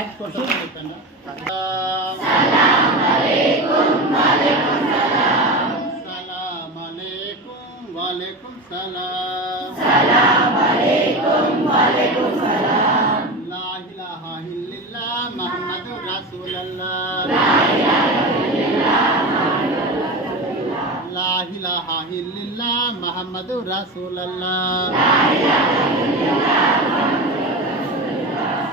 Class కోసం చెప్పండి. సలాం అలైకుం వాలేకుం సలాం. లా ఇలాహా ఇల్లిల్లాహ్ ముహమ్మదుర్ రసూలుల్లాహ్. లా ఇలాహా ఇల్లిల్లాహ్ ముహమ్మదుర్ రసూలుల్లాహ్.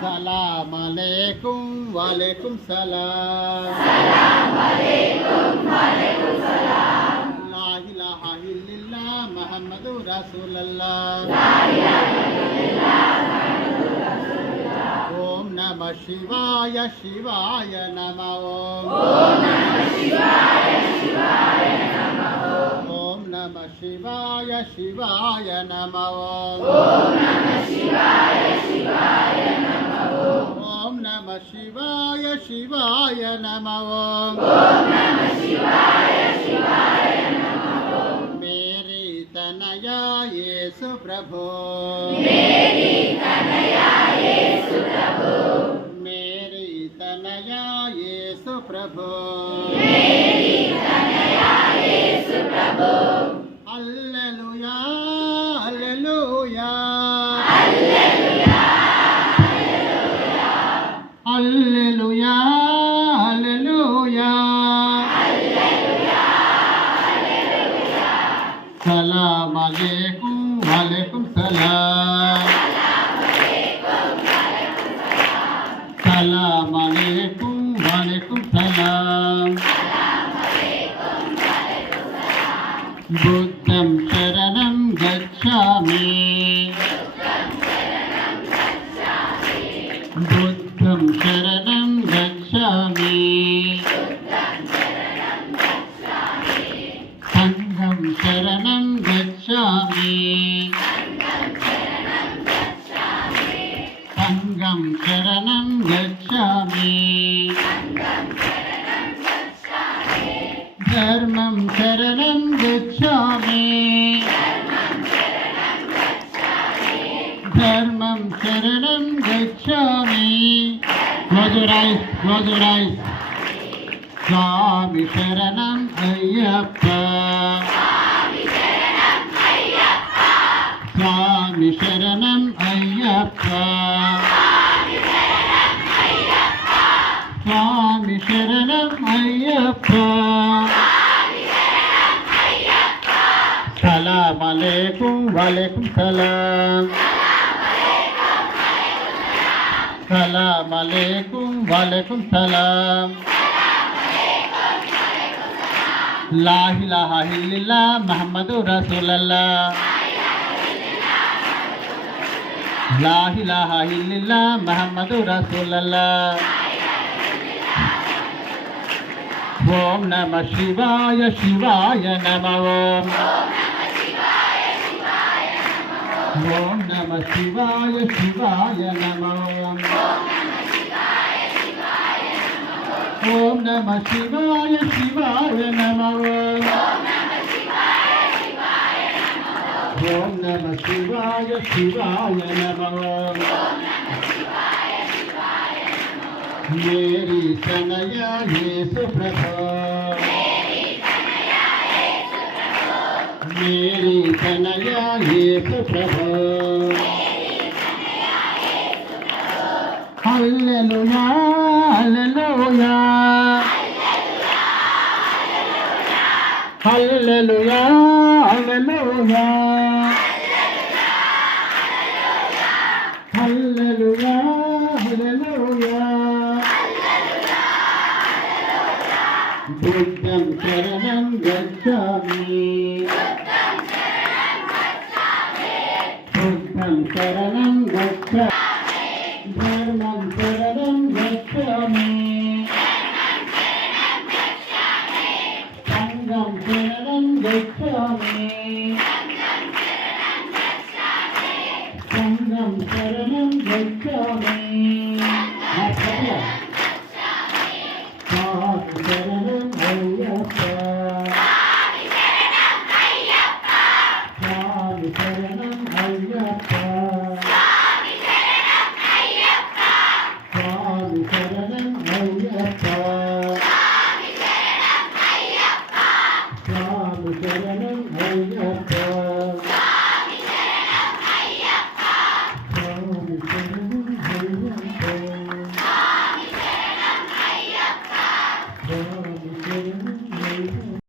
సలాం అలైకుం వాలేకుం సలాం. లా ఇలాహా ఇల్లిల్లాహ్ ముహమ్మదుర్ రసూలుల్లాహ్. ఓం నమః శివాయ శివాయ నమః. ఓం నమః శివాయ శివాయ నమః. ఓం నమః శివాయ శివాయ నమః. ఓం నమః శివాయ శివాయ నమః. ఓం నమః శివాయ శివాయ నమః. ఓం నమః శివాయ శివాయ నమః. మేరీ తనయా యేసు ప్రభు. మేరీ తనయా యేసు ప్రభు. మేరీ తనయా యేసు ప్రభు. మేరీ తనయా యేసు ప్రభు. హల్లెలూయా హల్లెలూయా హల్లెలూయా హల్లెలూయా హల్లెలూయా హల్లెలూయా. సలాం అలైకుం వాలేకుం సలాం. సలాం అలైకుం వాలేకుం సలాం. బుద్ధం శరణం గచ్ఛామి. బుద్ధం శరణం గచ్ఛామి. సంఘం శరణం గచ్ఛామి. సంఘం శరణం గచ్ఛామి. ధర్మం శరణం గచ్ఛామి. ధర్మం శరణం గచ్ఛామి. Close your eyes. స్వామి శరణం అయ్యప్ప. స్వామి శరణం అయ్యప్ప. స్వామి శరణం అయ్యప్ప. సలాం అలైకుం వాలేకుం సలాం. సలాం అలైకుం వాలేకుం సలాం. లా ఇలాహా ఇల్లిల్లాహ్ ముహమ్మదుర్ రసూలుల్లాహ్. లా ఇలాహా ఇల్లిల్లాహ్ ముహమ్మదుర్ రసూలుల్లాహ్. ఓం నమః శివాయ శివాయ నమః. ఓం నమః శివాయ శివాయ నమః. ఓం నమః శివాయ శివాయ నమః. ఓం నమః శివాయ శివాయ నమః. మేరీ తనయా యేసు ప్రభు. మేరీ తనయా యేసు ప్రభు. హల్లెలూయా హల్లెలూయా హల్లెలూయా హల్లెలూయా హల్లెలూయా హల్లెలూయా. బుద్ధం శరణం గచ్ఛామి. బుద్ధం శరణం గచ్ఛామి. ధర్మం శరణం గచ్ఛామి. సంఘం శరణం గచ్ఛామి. సంఘం శరణం గచ్ఛామి. శరణం అయ్యప్ప. స్వామి శరణం అయ్యప్ప. స్వామి శరణం